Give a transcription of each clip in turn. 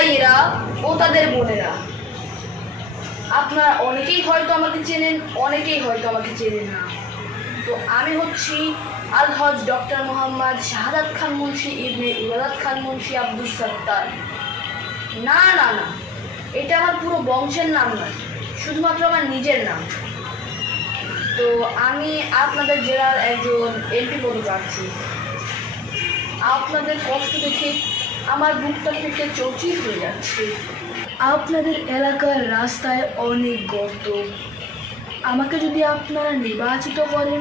ভাইয়েরা ও তাদের বোনেরা, আপনারা অনেকেই হয়তো আমাকে চেনেন, অনেকেই হয়তো আমাকে চেনেন না। তো আমি হচ্ছি আলহাজ ডক্টর মোহাম্মদ শাহাদাত খান মুন্সি ইবনে ইবাদত খান মুন্সি আব্দুস সত্তার। না না না, এটা আমার পুরো বংশের নাম নয়, শুধুমাত্র আমার নিজের নাম। তো আমি আপনাদের জেলার একজন এমপি পদপ্রার্থী। আপনাদের কষ্ট দেখে আমার বুকটা থেকে চৌচির হয়ে যাচ্ছে। আপনাদের এলাকার রাস্তায় অনেক গর্ত। আমাকে যদি আপনারা নির্বাচিত করেন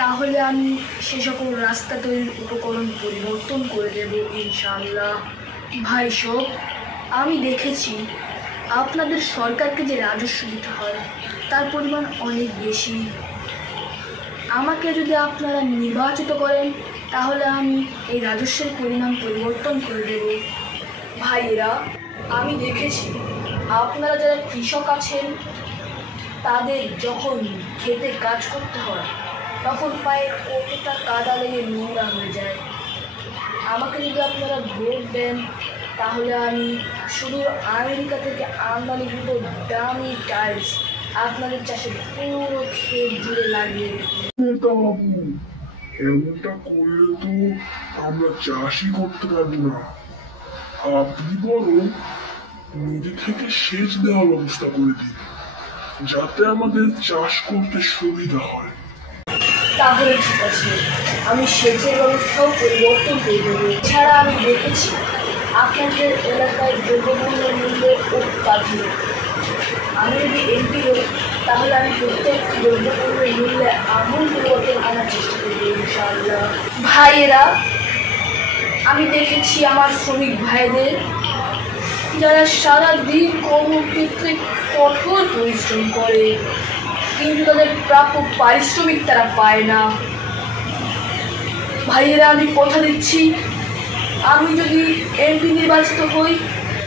তাহলে আমি সে সকল রাস্তা তৈরির উপকরণ পরিবর্তন করে দেব ইনশাআল্লাহ। ভাই সব, আমি দেখেছি আপনাদের সরকারকে যে রাজস্ব দিতে হয় তার পরিমাণ অনেক বেশি। আমাকে যদি আপনারা নির্বাচিত করেন তাহলে আমি এই রাজস্বের পরিমাণ পরিবর্তন করে দেব। ভাইয়েরা, আমি দেখেছি আপনারা যারা কৃষক আছেন তাদের যখন খেতে কাজ করতে হয় তখন পায়ে কতটা কাদা লেগে নোংরা হয়ে যায়। আমাকে যদি আপনারা ভোট দেন তাহলে আমি শুধু আমেরিকা থেকে আমদানিকৃত দামি টাইলস আপনাদের চাষের পুরো ক্ষেত জুড়ে লাগিয়ে দেব। এমনটা করলে তো আমরা চাষই করতে পারবো না। আপনি বরং নদী থেকে সেচ দেওয়ার ব্যবস্থা করে দিন, যাতে আমাদের চাষ করতে সুবিধা হয়। তাহলে ঠিক আছে, আমি সেচের ব্যবস্থাও পরিবর্তন করে দেবো। এছাড়া আমি দেখেছি আপনাদের এলাকায় দ্রব্যমূল্যের মূল্য অত্যাধিক। আমি যদি এমপি হই তাহলে আমি প্রত্যেক দ্রব্যমূল্যের মূল্যে আমূল পরিবর্তন আনার চেষ্টা করব ইনশাআল্লাহ। ভাইয়েরা, আমি দেখেছি আমার শ্রমিক ভাইদের যারা সারাদিন কর্মক্ষেত্রে কঠোর পরিশ্রম করে কিন্তু তাদের প্রাপ্য পারিশ্রমিক তারা পায় না। ভাইয়েরা, আমি কথা দিচ্ছি আমি যদি এমপি নির্বাচিত হই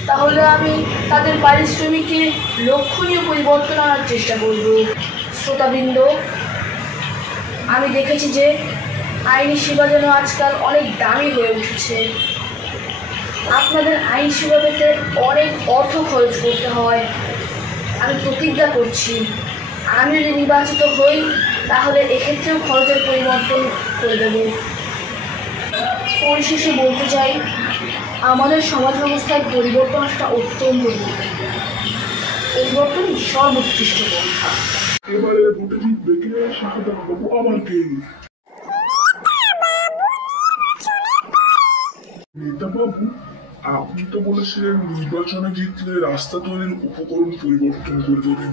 তাহলে আমি তাদের পারিশ্রমিকে লক্ষণীয় পরিবর্তন আনার চেষ্টা করব। শ্রোতাবৃন্দ, আমি দেখেছি যে আইনি সেবা যেন আজকাল অনেক দামি হয়ে উঠেছে। আপনাদের আইন সেবা পেতে অনেক অর্থ খরচ করতে হয়। আমি প্রতিজ্ঞা করছি আমি যদি নির্বাচিত হই তাহলে এক্ষেত্রেও খরচের পরিবর্তন করে দেব। পরিশেষে বলতে চাই, আমাদের সমাজ ব্যবস্থায় পরিবর্তন আসা অত্যন্ত পরিবর্তনই সর্বোৎকৃষ্ট পন্থা। এবারে ভোটে জিতবে কে? শাহাদাত বাবু আমাকে। নেতা বাবু, আপনি তো বলেছিলেন নির্বাচনে জিতলে রাস্তা তৈরির উপকরণ পরিবর্তন করে দেবেন,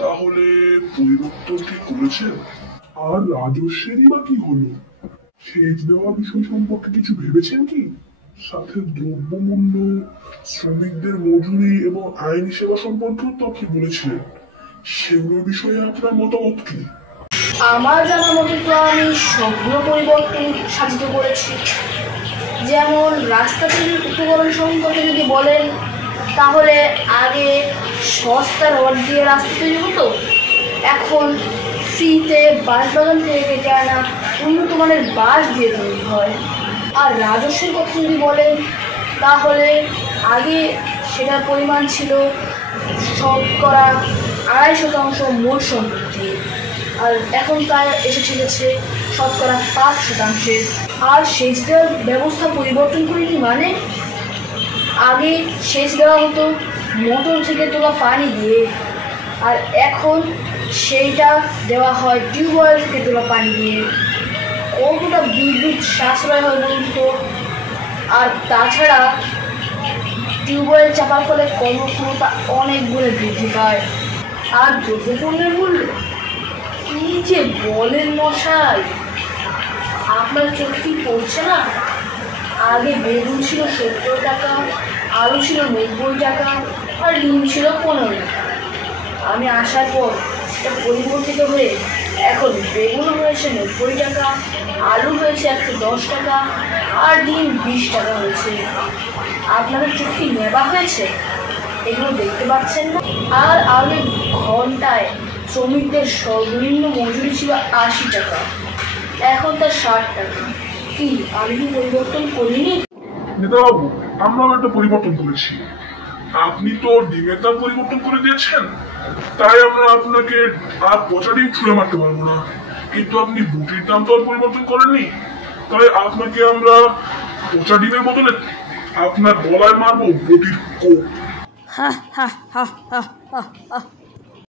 তাহলে পরিবর্তন কি করেছেন? আর রাজস্বেরই বা কি হলো? সেচ দেওয়া বিষয় সম্পর্কে কিছু ভেবেছেন কি? সাথে দ্রব্যমূল্য, শ্রমিকদের মজুরি এবং আইনি সেবা সম্পর্কেও তো আপনি বলেছিলেন, সেগুলোর বিষয়ে আপনার মতামত কি? আমার জানা মতে তো আমি সবগুলো পরিবর্তন সাধিত করেছি। যেমন রাস্তা তৈরির উপকরণ সম্পর্কে যদি বলেন তাহলে আগে সস্তা রড দিয়ে রাস্তা তৈরি হতো, এখন ফ্রিতে বাঁশবাগান থেকে কেটে আনা উন্নত মানের বাঁশ দিয়ে তৈরি হয়। আর রাজস্বের কথা যদি বলেন তাহলে আগে সেটার পরিমাণ ছিল 2.5% মোট সম্পত্তি, আর এখন তার এসে ঠেকেছে 5%। আর সেচ দেওয়ার ব্যবস্থা পরিবর্তন করিনি, মানে আগে সেচ দেওয়া হতো মোটর থেকে তোলা পানি দিয়ে, আর এখন সেইটা দেওয়া হয় টিউবওয়েল থেকে তোলা পানি দিয়ে। কতটা বিদ্যুৎ সাশ্রয় হয় বলুন তো। আর তাছাড়া টিউবওয়েল চাপার ফলে কর্মক্ষমতা অনেক গুণে বৃদ্ধি পায়। আর দ্রব্যপণ্যের মূল্য কি যে বলেন মশাই, আপনার চোখে কি পড়ছে না? আগে বেগুন ছিল 70 টাকা, আলু ছিল 90 টাকা, আর ডিম ছিল 15 টাকা। আমি আসার পর সেটা পরিবর্তিত হয়ে এখন বেগুন হয়েছে 90 টাকা, আলু হয়েছে 110 টাকা, আর ডিম 20 টাকা হয়েছে। আপনাদের চোখে নেবা হয়েছে? এগুলো দেখতে পাচ্ছেন না? আর আগে ঘন্টায় শ্রমিকদের সর্বনিম্ন মজুরি ছিল 80 টাকা, এখন তার 60 টাকা। কি আমি পরিবর্তন করিনি? নেতা বাবু, আমরাও একটা পরিবর্তন করেছি। আপনি তো ডিমের দাম পরিবর্তন করে দিয়েছেন, তাই আমরা আপনাকে আর পচা ডিম ছুঁড়ে মারতে পারবো না। কিন্তু আপনি বুটির দাম তো আর পরিবর্তন করেননি, তাই আপনাকে আমরা পচা ডিমের বদলে আপনার গলায় মারবো বুটির কোপ। হা হা হা হা হা হা।